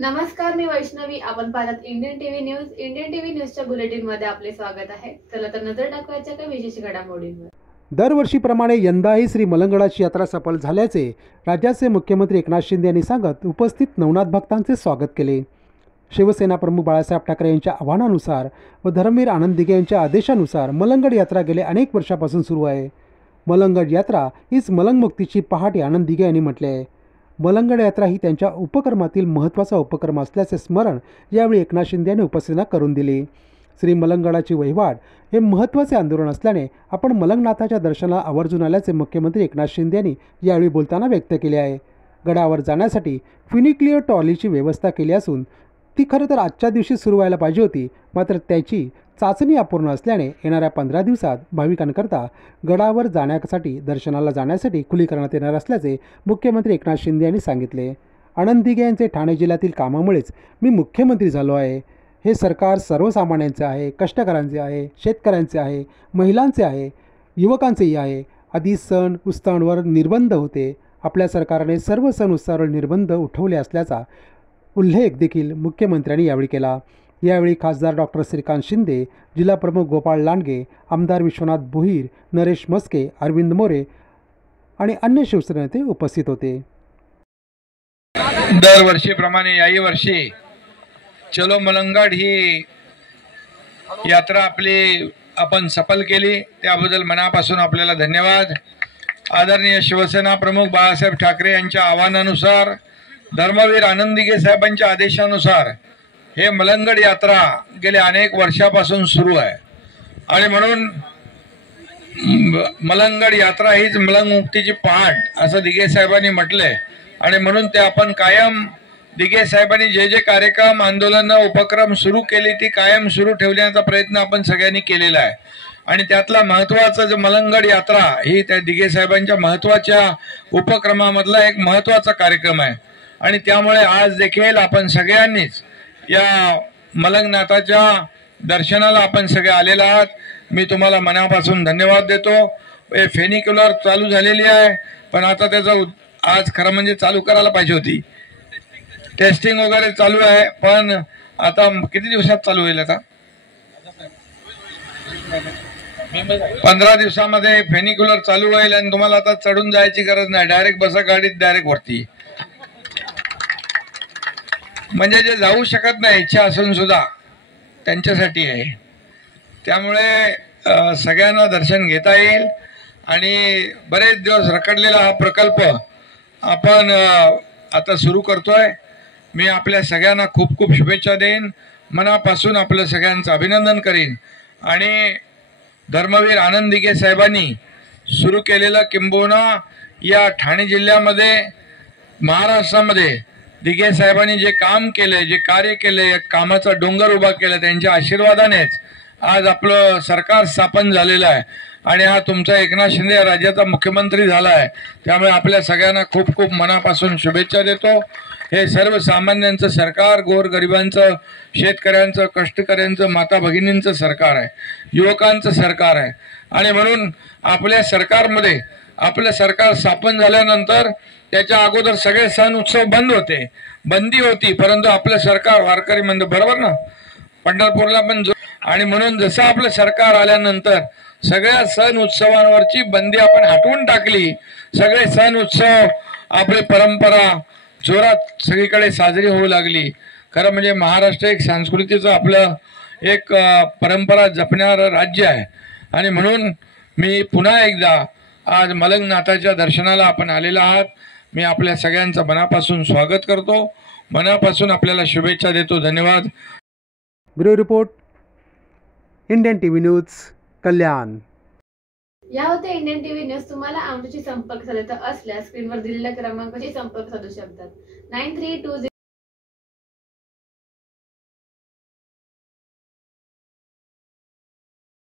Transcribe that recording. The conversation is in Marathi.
नमस्कार, मी वैष्णवी. आपण पाहतात Indian TV news. Indian TV न्यूजच्या बुलेटिन मध्ये आपले स्वागत आहे. चला तर नजर टाकवायच्या काही विशेष घडामोडींवर. दरवर्षीप्रमाणे यंदाही श्री मलंगडाची यात्रा सफल झाल्याचे राज्याचे मुख्यमंत्री एकनाथ शिंदे यांनी सांगत उपस्थित नवनाथ भक्तांचे स्वागत केले. शिवसेना प्रमुख बाळासाहेब ठाकरे यांच्या आव्हानानुसार व धर्मवीर आनंद दिघे यांच्या आदेशानुसार मलंगड यात्रा गेले अनेक वर्षापासून सुरू आहे. मलंगड यात्रा हीच मलंगमुक्तीची पहाट आनंद दिघे यांनी म्हटले आहे. मलंगड यात्रा ही त्यांच्या उपक्रमातील महत्त्वाचा उपक्रम असल्याचे स्मरण यावेळी एकनाथ शिंदे यांनी उपस्थितांना करून दिले. श्री मलंगडाची वहिवाट हे महत्त्वाचे आंदोलन असल्याने आपण मलंगनाथाच्या दर्शनाला आवर्जून आल्याचे मुख्यमंत्री एकनाथ शिंदे यांनी यावेळी बोलताना व्यक्त केले आहे. गडावर जाण्यासाठी फ्युनिक्लिअर ट्रॉलीची व्यवस्था केली असून ती खरं तर आजच्या दिवशी सुरू व्हायला पाहिजे होती, मात्र त्याची चाचणी अपूर्ण असल्याने येणाऱ्या 15 दिवसात भाविकांकरता गडावर जाण्यासाठी दर्शनाला जाण्यासाठी खुली करण्यात येणार असल्याचे मुख्यमंत्री एकनाथ शिंदे यांनी सांगितले. आनंद दिघे यांचे ठाणे जिल्ह्यातील कामामुळेच मी मुख्यमंत्री झालो आहे. हे सरकार सर्वसामान्यांचे आहे, कष्टकऱ्यांचे आहे, शेतकऱ्यांचे आहे, महिलांचे आहे, युवकांचेही आहे. आधी सण उत्सवांवर निर्बंध होते. आपल्या सरकारने सर्व सण उत्सवावर निर्बंध उठवले असल्याचा उल्लेख देखील मुख्यमंत्र्यांनी यावेळी केला. यावेळी खासदार डॉक्टर श्रीकांत शिंदे, जिल्हा प्रमुख गोपाळ लांडगे, आमदार विश्वनाथ भोईर, नरेश मस्के, अरविंद मोरे आणि अन्य शिवसेना नेते उपस्थित होते. दरवर्षीप्रमाणे याही वर्षी चलो मलंगड ही यात्रा आपण सफल केली, त्याबद्दल मनापासून आपल्याला धन्यवाद. आदरणीय शिवसेना प्रमुख बाळासाहेब ठाकरे यांच्या आव्हानानुसार, धर्मवीर आनंद दिघे साहेबांच्या आदेशानुसार हे मलंगड यात्रा गेल्या अनेक वर्षापासून सुरू आहे आणि म्हणून मलंगड यात्रा हीच मलंगमुक्तीची पहाट असं दिघे साहेबांनी म्हटलंय आणि म्हणून ते आपण कायम दिघे साहेबांनी जे जे कार्यक्रम, आंदोलन, उपक्रम सुरू केले ती कायम सुरू ठेवण्याचा प्रयत्न आपण सगळ्यांनी केलेला आहे. आणि त्यातला महत्त्वाचा जो मलंगड यात्रा ही त्या दिघे साहेबांच्या महत्त्वाच्या उपक्रमामधला एक महत्त्वाचा कार्यक्रम आहे आणि त्यामुळे आज देखील आपण सगळ्यांनीच या मलंगनाथाच्या दर्शनाला आपण सगळे आलेले आहात. मी तुम्हाला मनापासून धन्यवाद देतो. हे फेनिक्युलर चालू झालेली आहे, पण आता त्याचं आज खरं म्हणजे चालू करायला पाहिजे होती. टेस्टिंग वगैरे चालू आहे, पण आता किती दिवसात चालू होईल? आता 15 दिवसामध्ये फेनिक्युलर चालू होईल आणि तुम्हाला आता चढून जायची गरज नाही. डायरेक्ट बसा गाडीत, डायरेक्ट वरती. म्हणजे जे जाऊ शकत नाही इच्छा असून सुद्धा त्यांच्यासाठी आहे. त्यामुळे सगळ्यांना दर्शन घेता येईल आणि बरेच दिवस रखडलेला हा प्रकल्प आपण आता सुरू करतोय. मी आपल्या सगळ्यांना खूप खूप शुभेच्छा देईन, मनापासून आपलं सगळ्यांचं अभिनंदन करीन. आणि धर्मवीर आनंद दिघे साहेबांनी सुरू केलेलं, किंबहुना या ठाणे जिल्ह्यामध्ये, महाराष्ट्रामध्ये दिघे साहेबांनी जे काम केले, जे कार्य केले, कामाचा डोंगर उभा केला, त्यांच्या आशीर्वादानेच आज आपलं सरकार स्थापन झालेलं आहे आणि हा तुमचा एकनाथ शिंदे राज्याचा मुख्यमंत्री झाला आहे. त्यामुळे आपल्या सगळ्यांना खूप खूप मनापासून शुभेच्छा देतो. हे सर्वसामान्यांचं सरकार, गोरगरिबांचं, शेतकऱ्यांचं, कष्टकऱ्यांचं, माता भगिनींचं सरकार आहे, युवकांचं सरकार आहे. आणि म्हणून आपल्या सरकारमध्ये, आपलं सरकार स्थापन झाल्यानंतर त्याच्या अगोदर सगळे सण उत्सव बंद होते, बंदी होती, परंतु आपलं सरकार वारकरी मंदिर, बरोबर ना, पंढरपूरला पण आणि म्हणून जसं आपलं सरकार आल्यानंतर सगळ्या सण उत्सवांवरची बंदी आपण हटवून टाकली. सगळे सण उत्सव, आपली परंपरा जोरात सगळीकडे साजरी होऊ लागली. खरं म्हणजे महाराष्ट्र एक संस्कृतीचं आपलं एक परंपरा जपणारं राज्य आहे आणि म्हणून मी पुन्हा एकदा आज मलंगनाथाच्या दर्शनाला आपण आलेला आहात. मी आपल्या सगळ्यांचं मनापासून स्वागत करतो, मनापासून आपल्याला शुभेच्छा देतो. धन्यवाद. Bureau report, Indian TV news, Kalyan. या होते इंडियन टीव्ही न्यूज. तुम्हाला आमच्याशी संपर्क साधायचा असल्यास स्क्रीनवर दिलेल्या क्रमांकाशी संपर्क साधू शकतात. 9320